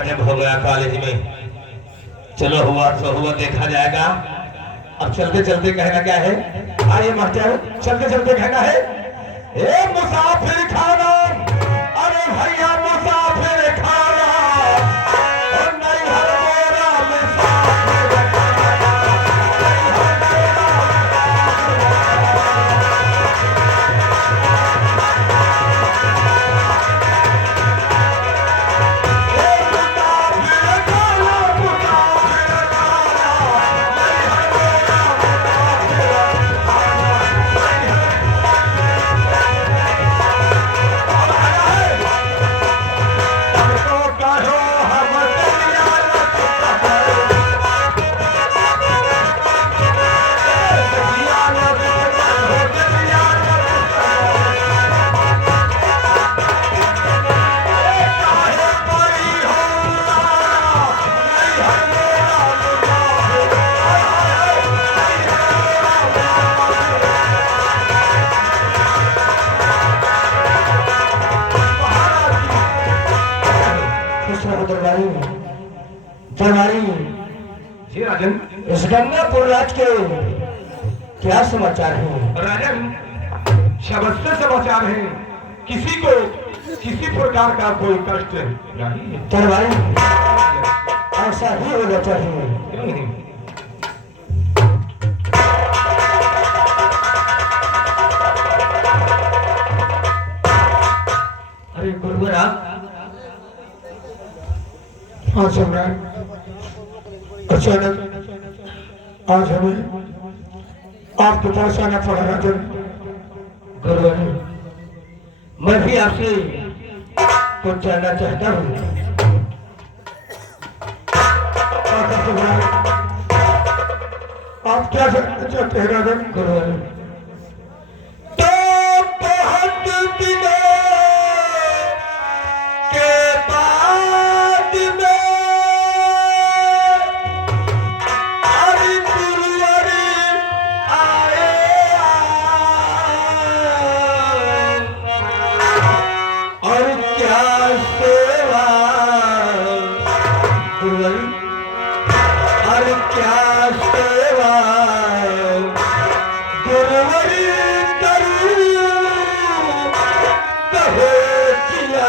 अजब हो गया कॉलेज में। चलो हुआ तो हुआ, देखा जाएगा। अब चलते चलते कहना क्या है? आइए मास्टर, चलते चलते कहना है, ए मुसाफिर खाना, अरे भैया मुसाफिर खाना, और नहीं हर मोरा मुसाफिर खाना, नहीं हर जी राजन, इस गंगापुर राज के क्या समाचार है? राजन सबसे समाचार है, किसी को किसी प्रकार का कोई कष्ट नहीं है। दरबारी ऐसा ही होना चाहिए। क्यों नहीं? अरे गुरुवर आप। हाँ सम्राट, अचानक आज हमें आपके पास आना पड़ा राजन। गुरुवर मैं भी आपसे कुछ जानना चाहता हूँ। आप क्या जानना चाहते हैं राजन? गुरुवर तो बहुत दिनों के बाद में हरि गुरुवर आए, और क्या सेवा गुरुवर, और क्या सेवा गुरुवर करूं, कहो किया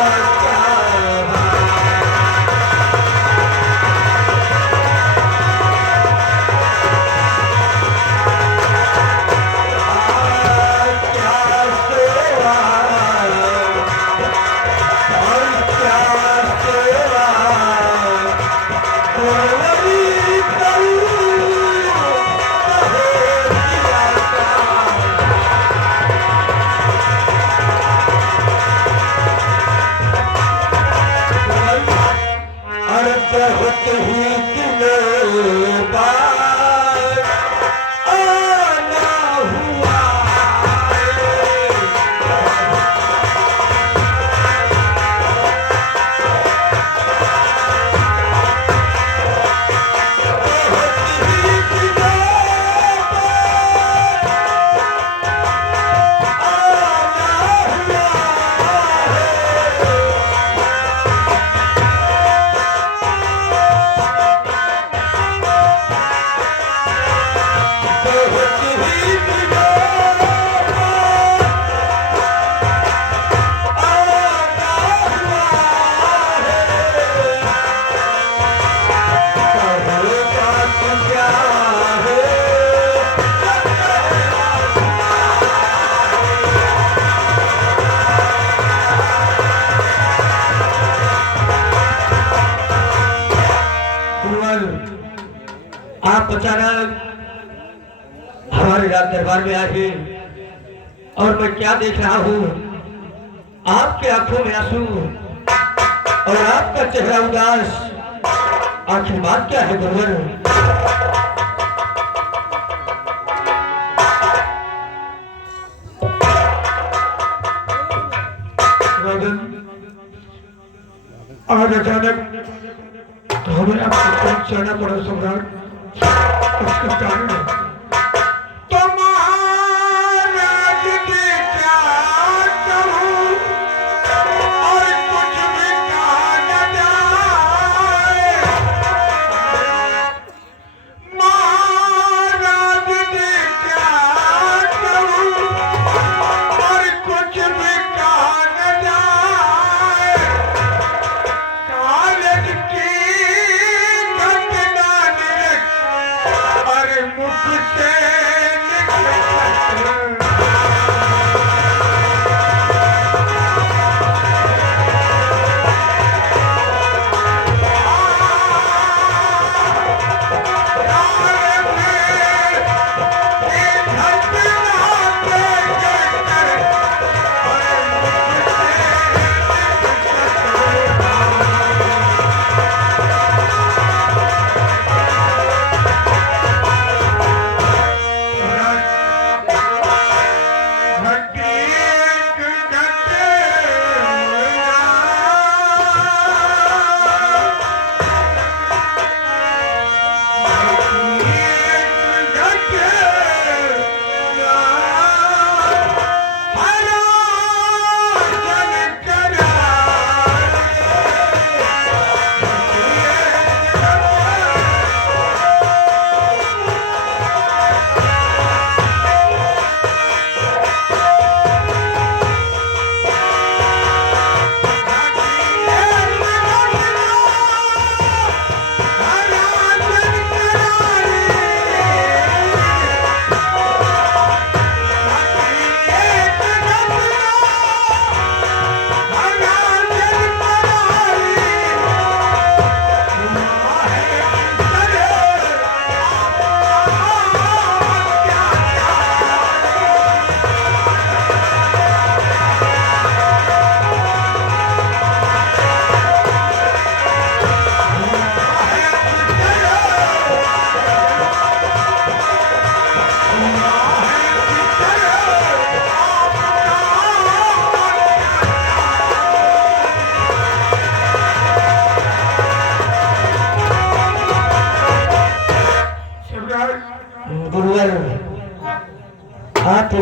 बहुत ही दिनों बाद आना हुआ आप अचानक हमारे राज दरबार में आए और मैं क्या देख रहा हूँ, आपके आंखों में आंसू और आपका चेहरा उदास। आखिर बात क्या है गुरुवर? आज अचानक हमें आपको जाना पड़ा सम्राट। उसका कारण है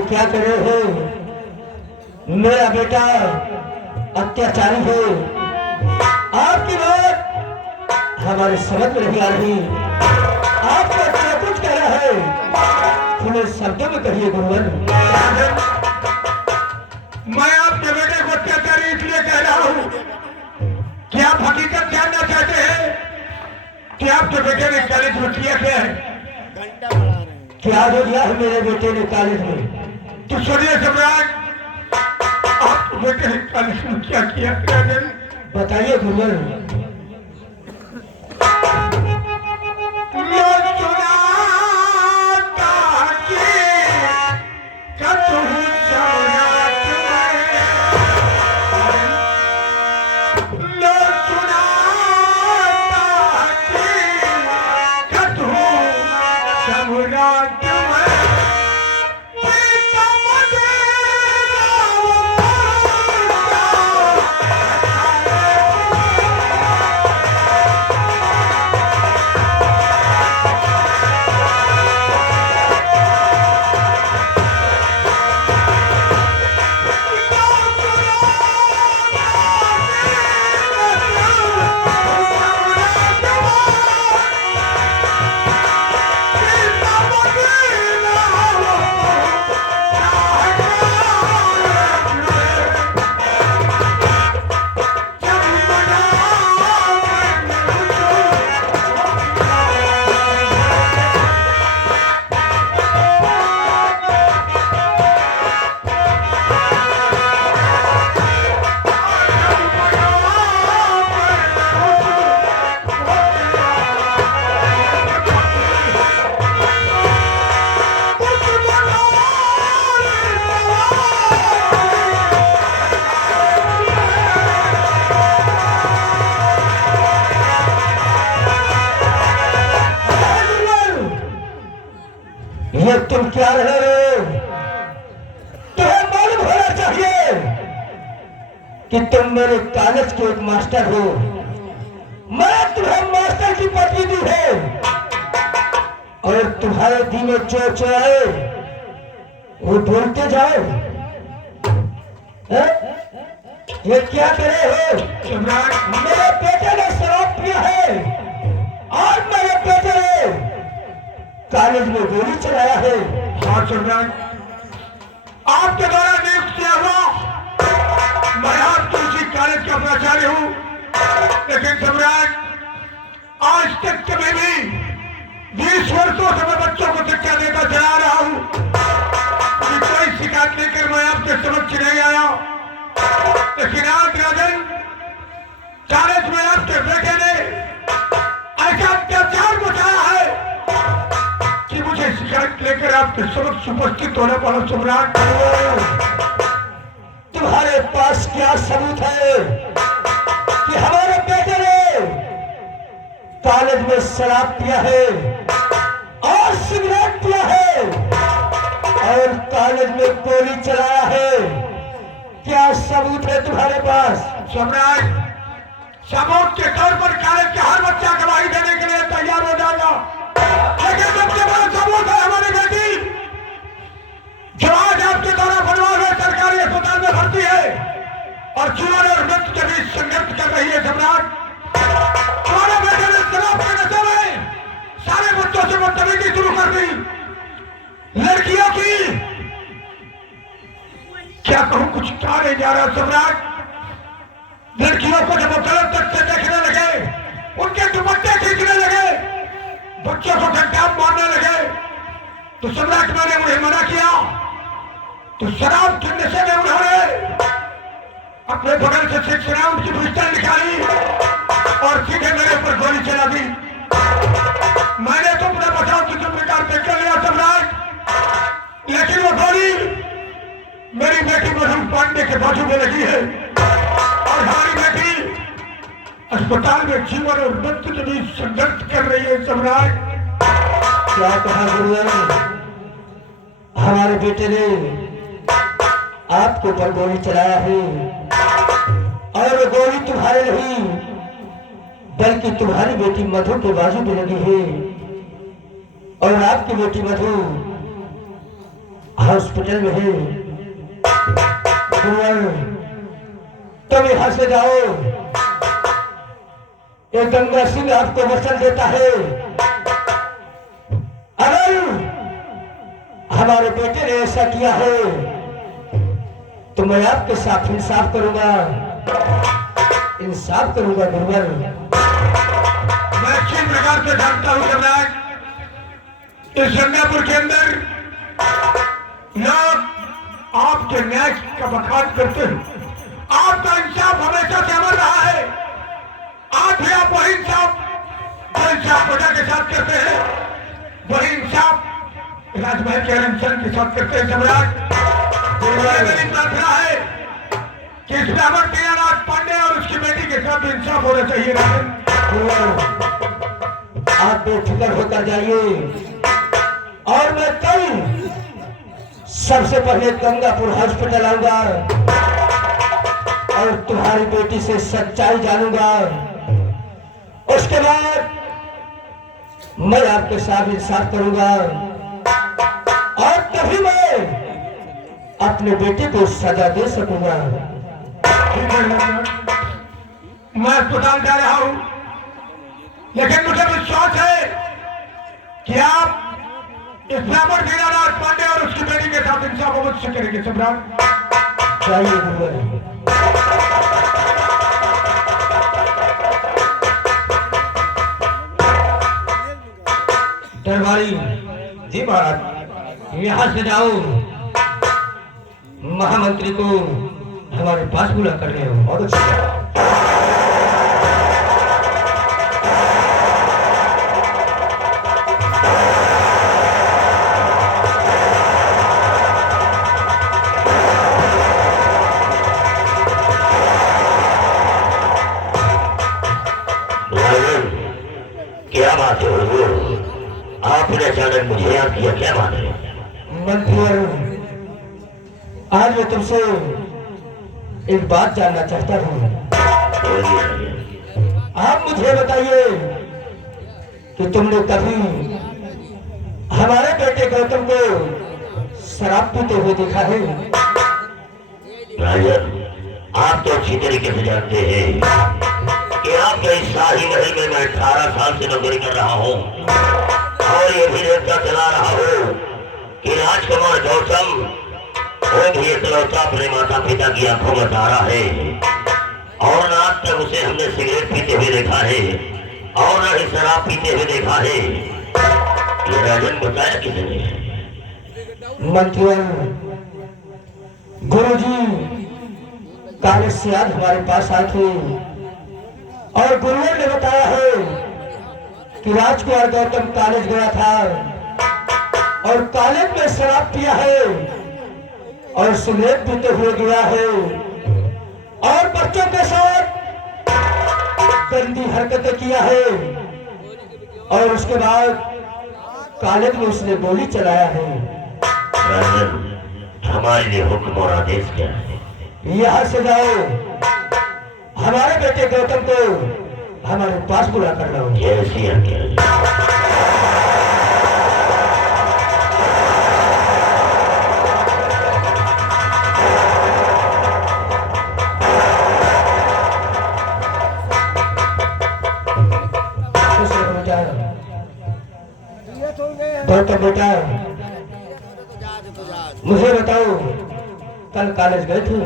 क्या करे हो? मेरा बेटा अत्याचारी है। आपकी बात हमारे समझ में नहीं आ रही। आपको क्या कुछ कह रहा है, खुले शब्दों में कहिए गुरुवर। मैं आपके बेटे को अत्याचारी इसलिए कह रहा हूँ कि आप हकीकत जानना चाहते हैं कि आपके बेटे ने कॉलेज में किया क्या है। क्या हो गया है मेरे बेटे ने कॉलेज में? तो सुनिए सम्राट, आपके बेटे ने कॉलेज में क्या किया राजन? बताइए गुरुवर। ये तुम क्या रहे हो? तुम्हें मालूम होना चाहिए कि तुम मेरे कॉलेज के एक मास्टर हो। मैं तुम्हें मास्टर की पदवी दी है और तुम्हारे दी में जो चाहे वो बोलते जाओ। ये क्या करे हो? मेरे बेटे ने शराब पिया है और मेरे बेटे ने कॉलेज में गोली चलाया है। हाँ सम्राट, आपके द्वारा नियुक्त किया हुआ मैं आपके उसी कॉलेज का प्राचार्य हूँ, लेकिन सम्राट आज तक कभी भी 20 वर्षों से मैं बच्चों को शिक्षा देता चला रहा हूँ, कोई शिकायत लेकर मैं आपके समक्ष नहीं आया। लेकिन आज राजन कॉलेज में आपके बेटे ने ऐसा अत्याचार मचाया है कि मुझे शिकायत लेकर आपके समक्ष उपस्थित होना पड़ा। सम्राट, तुम्हारे पास क्या सबूत है कि हमारे बेटे ने कॉलेज में शराब पिया है और सिगरेट पिया है और कॉलेज में गोली चलाया है? क्या सबूत है तुम्हारे पास? सम्राट, सबूत के तौर पर कॉलेज के हर बच्चा गवाही देने के लिए तैयार हो जाएगा, लेकिन सबसे बड़ा सबूत है हमारी बेटी जो आज आपके द्वारा बनवा हुए सरकारी अस्पताल में भर्ती है और जीवन और मृत्यु के बीच संघर्ष कर रही है। सम्राट, हमारे बेटे ने शराब के नशे में सारे बच्चों से बदतमीजी शुरू कर दी। लड़कियों की क्या कहूं, कुछ कहा नहीं जा रहा। सम्राट, लड़कियों को जब वो गलत तक से देखने लगे, उनके दुपट्टे खींचने लगे, बच्चों को गड्ढा मारने लगे, तो सम्राट मैंने उन्हें मना किया। तो शराब के नशे में उन्होंने अपने बगल से 6 राउंड की पिस्टल निकाली और सीधे मेरे ऊपर गोली चला दी। मैंने तो अपना बचाव की जिम्मेदार तय कर लिया सम्राट, लेकिन वो गोली मेरी बेटी मधु पांडे के बाजू में लगी है और हमारी बेटी अस्पताल में जीवन और मृत्यु के बीच संघर्ष कर रही है। सम्राट, क्या कहा गुरुवर? हमारे बेटे ने आपके ऊपर गोली चलाया है और वो गोली तुम्हारे नहीं बल्कि तुम्हारी बेटी मधु के बाजू में लगी है और आपकी बेटी मधु हॉस्पिटल में है। कुंवर, तुम यहां से जाओ, ये गंगा सिंह आपको वचन देता है, अगर हमारे बेटे ने ऐसा किया है तो मैं आपके साथ इंसाफ करूंगा, इंसाफ करूंगा। गुरुवर, मैं अच्छी प्रकार से जानता हूं सम्राट, इस गंगापुर के अंदर लोग आपके न्याय का बखान करते हैं। आपका इंसाफ हमेशा से अमर रहा है। आज भी आप वही इंसाफ जो इंसाफ प्रजा के साथ करते हैं, वही इंसाफ राजमहल के हर इंसान के साथ करते हैं सम्राट। मेरी प्रार्थना है कि इस ब्राह्मण दीनानाथ पांडे और उसकी बेटी के साथ इंसाफ होना चाहिए। राजन, आप बेफिक्र होकर जाइए और मैं कल सबसे पहले गंगापुर हॉस्पिटल आऊंगा और तुम्हारी बेटी से सच्चाई जानूंगा। उसके बाद मैं आपके साथ इंसाफ करूंगा और तभी मैं अपने बेटे को सजा दे सकूंगा। ठीक है, मैं अस्पताल जा रहा हूं, लेकिन मुझे विश्वास है कि आप इस ब्राह्मण दीनानाथ पांडे और उसकी बेटी के साथ इंसाफ अवश्य करेंगे सम्राट। चाहिए गुरुवर। दरबारी जी महाराज, यहाँ से जाओ, महामंत्री को हमारे पास बुला कर ले आओ। बहुत अच्छा। क्या बात है हुजूर, आपने अचानक मुझे याद किया, क्या बात है? मंत्री, आज मैं तुमसे एक बात जानना चाहता हूँ। आप मुझे बताइए कि तुमने कभी हमारे बेटे गौतम को शराब पीते हुए देखा है? राजन, आप तो अच्छी तरीके से जानते हैं कि आपके इस शाही महल में मैं 18 साल से नौकरी कर रहा हूँ और ये भी देखता चला रहा हूँ कि राजकुमार गौतम वो भी इकलौता अपने माता पिता की आंखों में तारा है, और न आज तक उसे हमने सिगरेट पीते हुए देखा है और न ही शराब पीते हुए देखा है। ये राजन बताया किसने? मंत्री, गुरुजी कॉलेज से आज हमारे पास आए थे और गुरुवर ने बताया है कि राजकुमार गौतम कॉलेज गया था और कॉलेज में शराब पिया है और सिगरेट पीते हुए गया है और बच्चों के साथ गंदी हरकतें किया है और उसके बाद कॉलेज में उसने गोली चलाया है। राजन, हमारे लिए हुक्म और आदेश क्या है? यहाँ से जाओ, हमारे बेटे गौतम को हमारे पास बुला कर लाओ। जैसी आज्ञा। गौतम बेटा, मुझे बताओ, कल कॉलेज गए थे?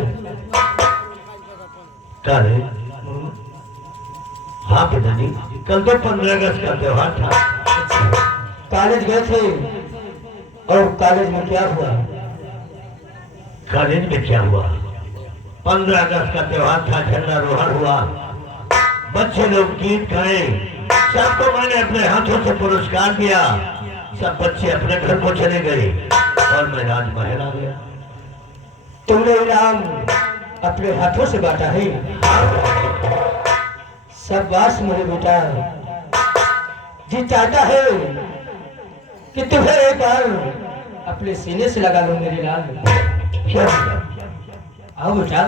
कॉलेज? हाँ पिताजी, कल तो 15 अगस्त का त्योहार था। कॉलेज गए थे और कॉलेज में क्या हुआ? कॉलेज में क्या हुआ? 15 अगस्त का त्योहार था, झंडारोहण हुआ, बच्चे लोग गीत गाए, सबको मैंने अपने हाथों से पुरस्कार दिया, सब बच्चे अपने घर को चले गए और मैं राजमहल आ गया। तुमने इनाम अपने हाथों से बांटा है? शाबाश मेरे बेटा, जी चाहता है कि तुम्हें एक बार अपने सीने से लगा लो मेरे लाल। क्या? आओ बेटा,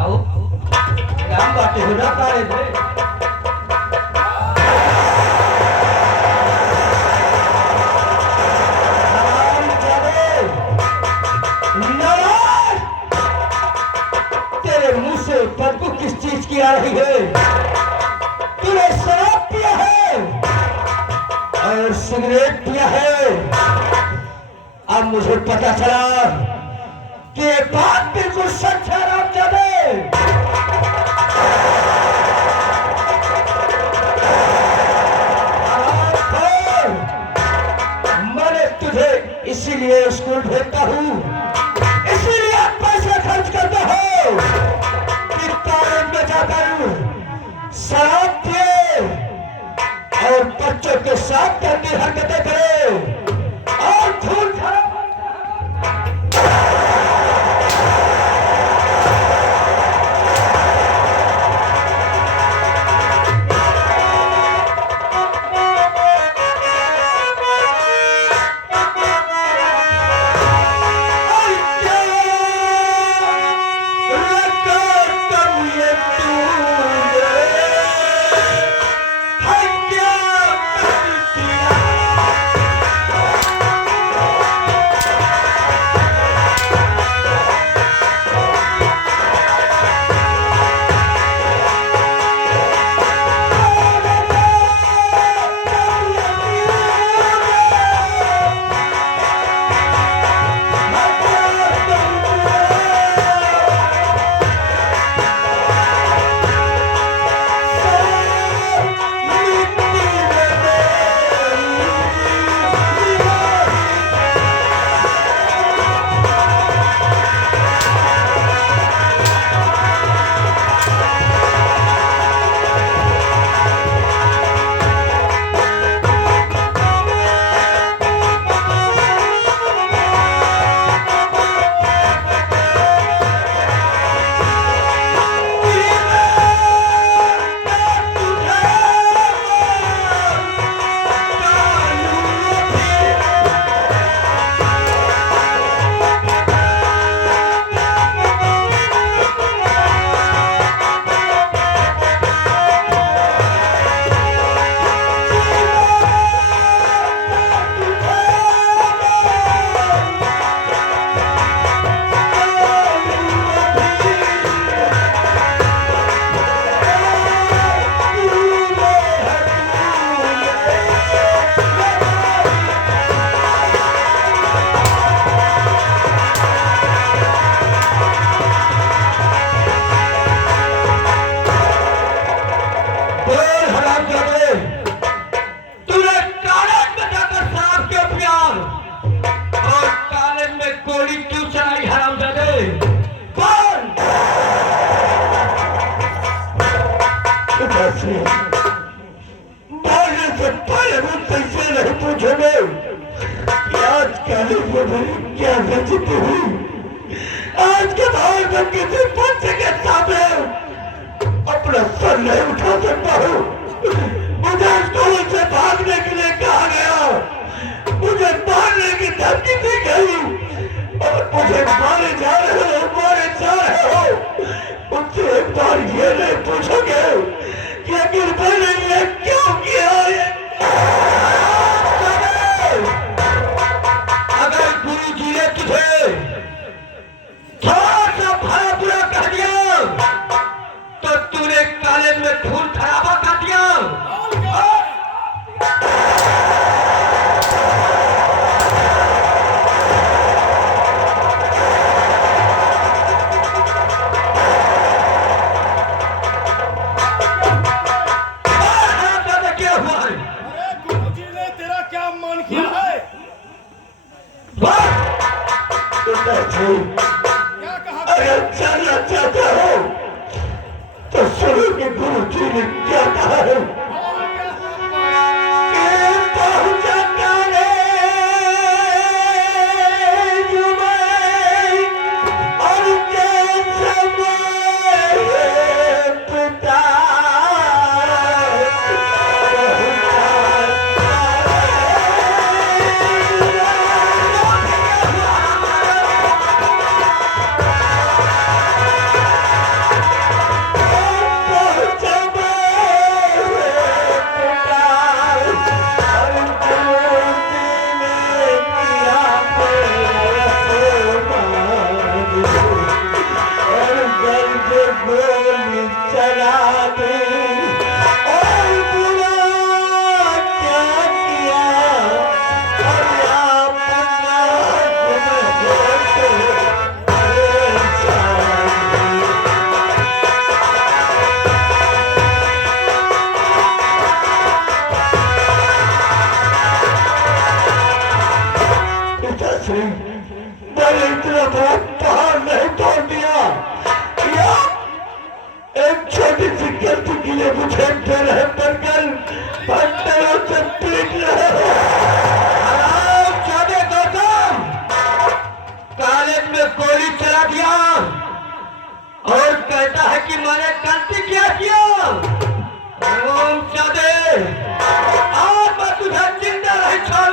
आओ, इनाम बांटे हो ना कॉलेज में। हिचकी आ रही है। तूने शराब पिया है और सिगरेट पिया है। अब मुझे पता चला कि ये बात बिल्कुल सच है रामजादे। मैंने तुझे इसीलिए स्कूल भेजता हूँ, इसीलिए आप पैसे खर्च करते हो कि कॉलेज में जाकर शराब पिए और बच्चों के साथ गंदी हरकतें करे और खून खराब। क्या बेइज्जती हुई आज के दौर में किसी बच्चे के सामने अपना सर नहीं उठा सकता हूँ। मुझे स्कूल से भागने के लिए कहा गया, मुझे मारने की धमकी दी गई और मुझे मारे जा रहे हो। मुझसे एक बार ये नहीं पूछोगे कि आखिर मैंने ये क्यों किया है? अगर गुरु जी ने तुझे थोड़ा सा भला बुरा कह दिया तो तूने कॉलेज में खून खराबा कर दिया। क्या कहा? अगर जानना चाहते हो तो सुनो कि गुरु जी ने क्या कहा है। बना दे और बुरा क्या किया और अपना मैंने इतना बड़ा पहाड़ नहीं तोड़ दिया या एक छोटी सी गलती के लिए मुझे रहे बनकर पत्थरों से पीट रहे गौतम कॉलेज में गोली चला दिया और कहता है कि मैंने गलती क्या किया आज मैं तुझे जिंदा नहीं छोड़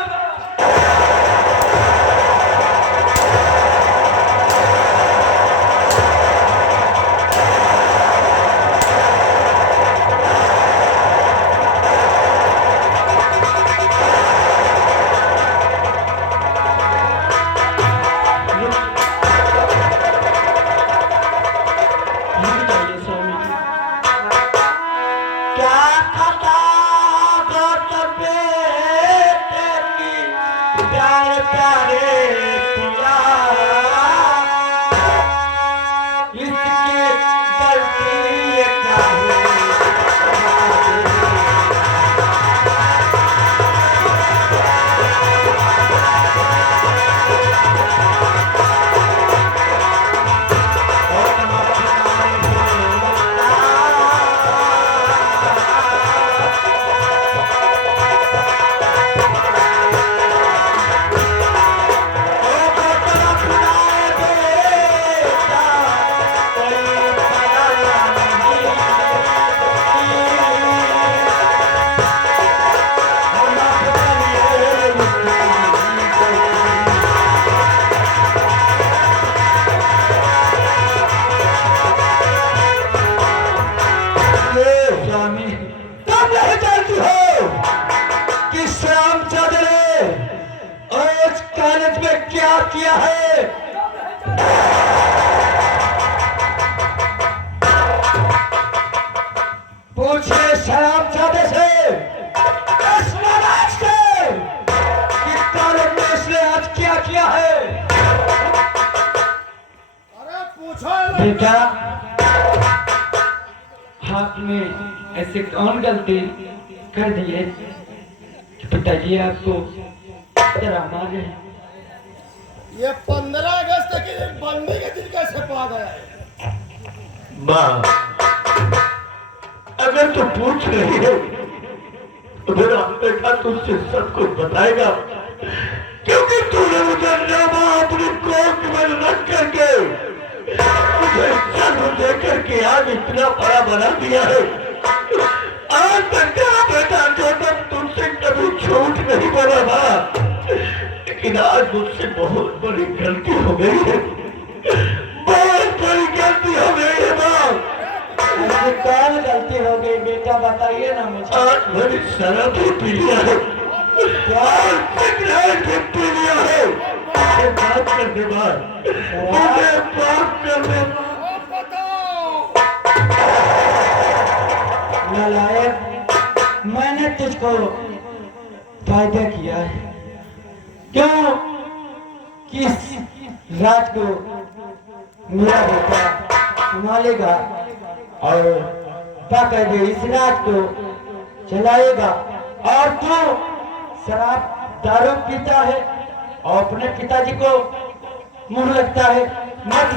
किया है पूछे शराबजादे से इस महाराज से कि कॉलेज में इसने आज क्या किया है। अरे पूछो बेटा हाथ में ऐसे कौन गलती कर दी है कि पिताजी आपको तरह मारे। ये 15 अगस्त के दिन बंदी के दिन कैसे पा गया है? माँ अगर तू पूछ रही है तो मेरा बेटा तुझसे सब कुछ बताएगा क्योंकि तूने मुझे नामा अपनी कोख में रख करके मुझे जन्म दे करके आज इतना बड़ा बना दिया है। आज तक तेरा बेटा गौतम तुमसे कभी झूठ नहीं बोला था लेकिन आज मुझसे बहुत बड़ी गलती हो गई है, बहुत बड़ी गलती हो गई है माँ। कौन गलती हो गई बेटा बताइए ना मुझे। आज मेरी शराब भी पी लिया है, सिगरेट भी पी लिया है। बात करने बाद मुझे बात करने नालायक मैंने तुझको फायदा किया है क्यों किस राज को मेरा बेटा संभालेगा और बाकायदे इस राज को चलाएगा और तू शराब दारू पीता है और अपने पिताजी को मुंह लगता है। मत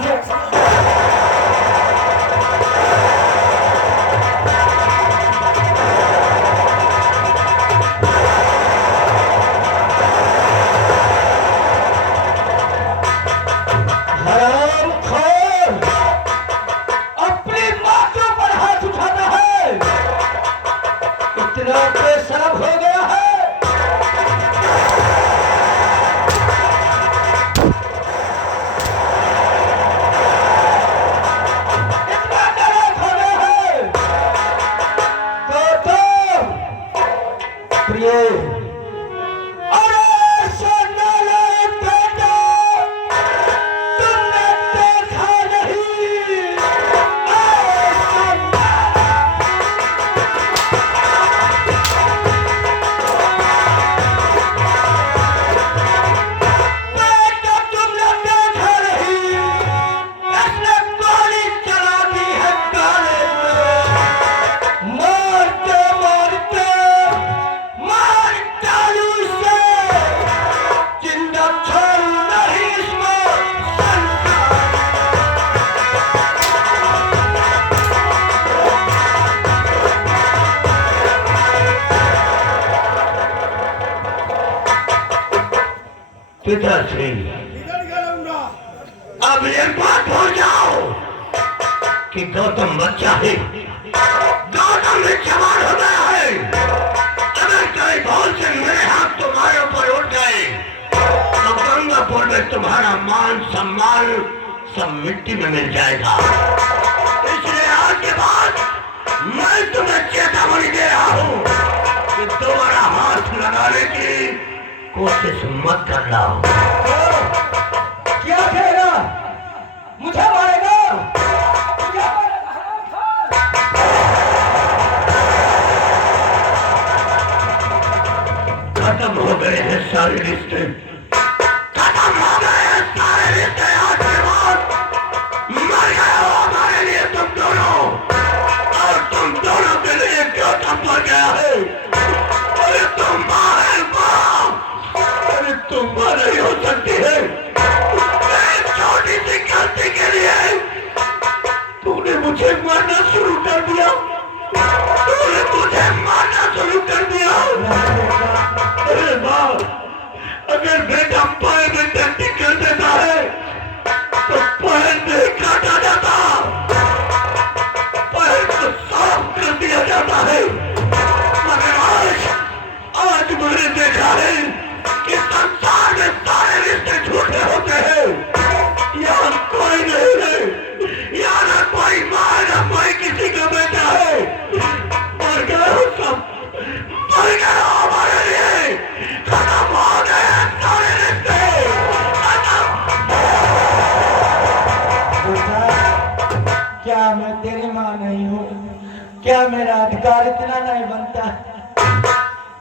पिताश्री इधर गलूंगा। अब एक बात हो जाओ कि गौतम बच्चा है, गौतम भी जवान हो गया है। अगर कई भूल से मेरे हाथ तुम्हारे ऊपर उठ गए तो गंगापुर में तुम्हारा मान सम्मान सब मिट्टी में मिल जाएगा। इसलिए आज के बाद मैं तुम्हें चेतावनी दे रहा हूँ कि तुम्हारा हाथ लगाने की कोशिश मत करना। क्या कहेगा? मुझे मारेगा? मुझे मारेगा? खत्म हो गए हैं सारे रिश्ते, खत्म हो गए हैं सारे रिश्ते। आज के बाद मर गए हो हमारे लिए तुम दोनों, और तुम दोनों के लिए गौतम मर गया है। अरे तुम माँ है माँ, अरे तुम माँ नहीं हो सकती है। एक छोटी सी गलती के लिए तूने मुझे मारना शुरू कर दिया, तूने मुझे मारना शुरू कर दिया। अरे माँ, अगर बेटा पैर में गलती कर देता है तो पैर नहीं काटा जाता, पैर को साफ कर दिया जाता है। मगर आज मैंने देखा है कि संसार में सारे रिश्ते झूठे होते हैं। यहाँ कोई नहीं है, यहाँ ना कोई माँ ना कोई किसी का बेटा है। मर गए हो सब, मर गए हो हमारे लिए, खत्म हो गए हैं सारे रिश्ते, क्या मैं तेरी माँ नहीं हूँ? क्या मेरा अधिकार इतना नहीं बनता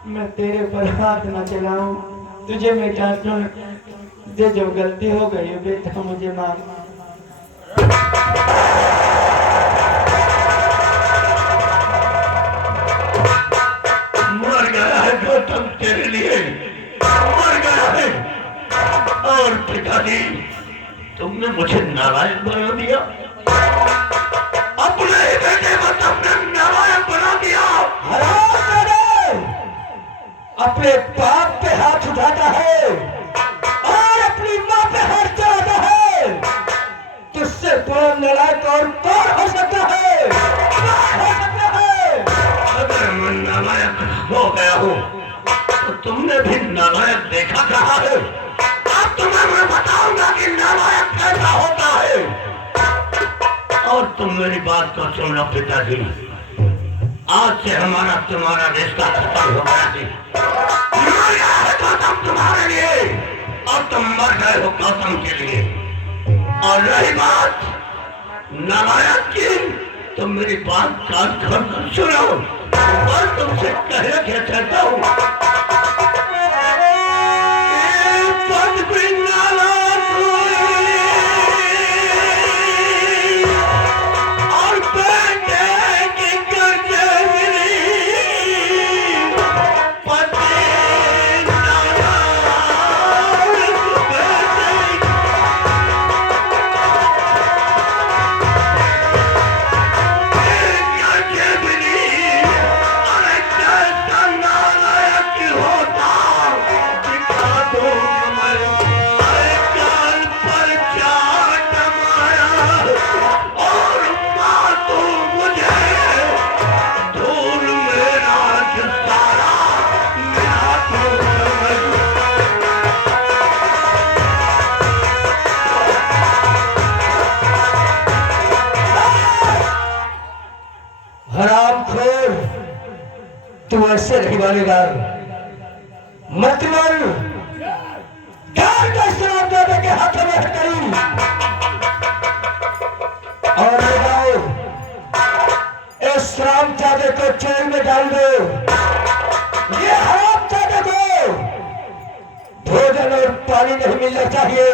मैं तेरे पर हाथ न चलाऊं? तुझे मैं चाहता हूँ, तुझे जो गलती हो गई है बेटा मुझे माफ। मर गया है गौतम तेरे लिए, मर गया है। और पिताजी, तुमने मुझे नारायण बना दिया, अपने ही बेटे को तुमने नारायण बना दिया। अपने बाप पे हाथ उठाता है और अपनी माँ पे हाथ चढ़ाता है, तुझसे बड़ा नालायक और कौन हो सकता है? कौन हो सकता है? अगर मैं नालायक हो गया हूँ तो तुमने भी नालायक देखा कहा है? अब तुम्हें मैं बताऊंगा कि नालायक कैसा होता है। और तुम मेरी बात को सुन लो पिताजी, आज से हमारा तुम्हारा रिश्ता खत्म हो गया है। मर गया है गौतम तुम्हारे लिए और तुम मर गए हो गौतम के लिए। और रही बात नालायक की, तो मेरी बात कान खोल कर सुनो और तुमसे कहना क्या चाहता हूँ। हरामखोर, तू ऐसे नहीं मानेगा। मत मार, गाल का शराब दादा के हाथों में हटकरी और लगाओ, इस राम चादे को जेल में डाल दो। ये हराम चादे को भोजन और पानी नहीं मिलना चाहिए,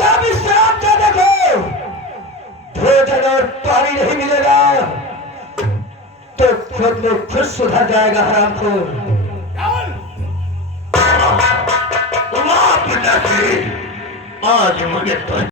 तब इस राम चादे को भोजन और पानी नहीं मिलेगा तो खुद में खुद सुधर जाएगा हरामखोर। आज मुझे तो